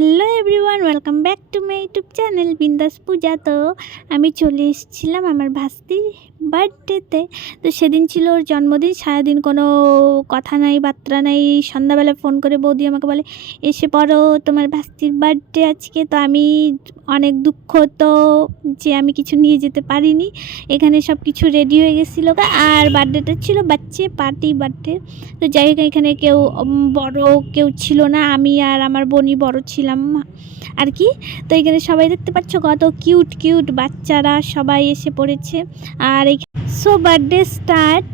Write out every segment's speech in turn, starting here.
Hello everyone, welcome back to my YouTube channel বিন্দাস পূজা। তো আমি চলে এসেছিলাম আমার ভাস্তির বার্থডেতে। তো সেদিন ছিল ওর জন্মদিন। সারাদিন কোনো কথা নাই, বার্তা নাই। সন্ধ্যাবেলা ফোন করে বৌদি আমাকে বলে এসে পড়ো, তোমার ভাস্তির বার্থডে আজকে। তো আমি অনেক দুঃখ তো যে আমি কিছু নিয়ে যেতে পারিনি। এখানে সব কিছু রেডি হয়ে গেছিলো। আর বার্থডেটা ছিল বাচ্চা পার্টি বার্থডে। তো যাই হোক, এখানে কেউ বড় কেউ ছিল না, আমি আর আমার বোনই বড় ছিলাম আর কি। তো এখানে সবাই দেখতে পাচ্ছ কত কিউট কিউট বাচ্চারা সবাই এসে পড়েছে। আর সো বার্থডে স্টার্ট।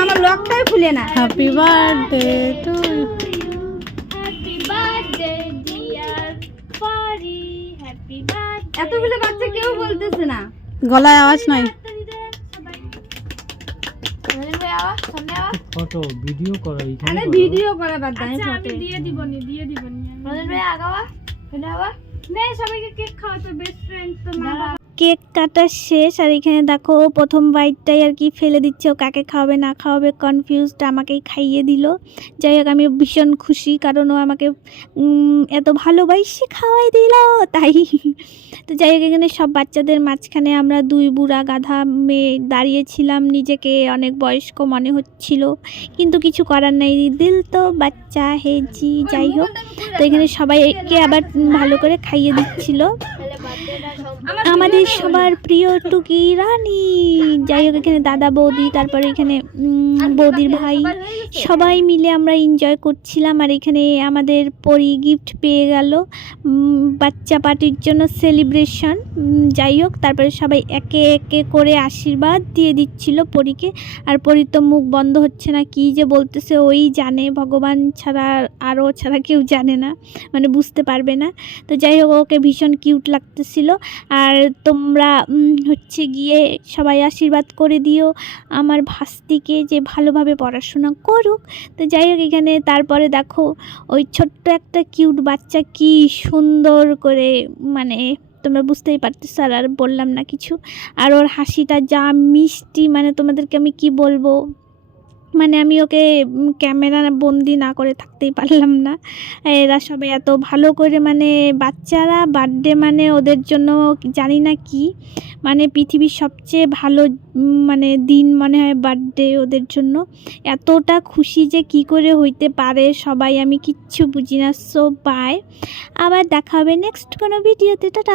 আমার লকটাই খুলে না। Happy birthday to happy birthday dear পারি, হ্যাপি বার্থডে। এতগুলো বাচ্চা কেউ বলতেছে না, গলায় আওয়াজ নাই। ফটো ভিডিও করো এইখানে। আরে ভিডিও করে বাদ দাও। আচ্ছা আমি দিয়ে দিবনি মদন ভাই আগাওয়া ফেলে আওয়া নে সবাইকে কেক খাওয়াতো, বেস্ট ফ্রেন্ড তো মা বাবা। কেক কাটা শেষ। আর এখানে দেখো প্রথম বাইটটাই আর কি ফেলে দিচ্ছে, ও কাকে খাওয়াবে না খাওয়াবে কনফিউজড, আমাকেই খাইয়ে দিল। যাই হোক, আমি ভীষণ খুশি কারণ ও আমাকে এত ভালোবাসে খাওয়াই দিল তাই। তো যাই হোক, এখানে সব বাচ্চাদের মাঝখানে আমরা দুই বুড়া গাধা মেয়ে দাঁড়িয়েছিলাম। নিজেকে অনেক বয়স্ক মনে হচ্ছিল, কিন্তু কিছু করার নেই, দিল তো বাচ্চা হেজি। যাই হোক, তো এখানে সবাইকে আবার ভালো করে খাইয়ে দিচ্ছিল আমাদের সবার প্রিয় টুকি রানী। যাই হোক, এখানে দাদা বৌদি, তারপরে এখানে বৌদির ভাই, সবাই মিলে আমরা এনজয় করছিলাম। আর এখানে আমাদের পরি গিফট পেয়ে গেল বাচ্চা পার্টির জন্য সেলিব্রেশন। যাই হোক, তারপরে সবাই একে একে করে আশীর্বাদ দিয়ে দিচ্ছিল পরীকে। আর পরীর তো মুখ বন্ধ হচ্ছে না, কী যে বলতেছে ওই জানে, ভগবান ছাড়া আরও ছাড়া কেউ জানে না, মানে বুঝতে পারবে না। তো যাই হোক, ওকে ভীষণ কিউট লাগতেছিল। আর তোমরা হচ্ছে গিয়ে সবাই আশীর্বাদ করে দিও আমার ভাস্তিকে যে ভালোভাবে পড়াশোনা করুক। তো যাই হোক, এখানে তারপরে দেখো ওই ছোট্ট একটা কিউট বাচ্চা কি সুন্দর করে, মানে তোমরা বুঝতেই পারতেছো, আর বললাম না কিছু। আর ওর হাসিটা যা মিষ্টি, মানে তোমাদেরকে আমি কি বলবো, মানে আমি ওকে ক্যামেরা বন্দি না করে থাকতেই পারলাম না। এরা সবাই এত ভালো করে, মানে বাচ্চারা বার্থডে মানে ওদের জন্য জানি না কি, মানে পৃথিবীর সবচেয়ে ভালো মানে দিন মনে হয় বার্থডে ওদের জন্য। এতটা খুশি যে কি করে হইতে পারে সবাই, আমি কিচ্ছু বুঝি না। সো বাই, আবার দেখা হবে নেক্সট কোনো ভিডিওতে। টাটা।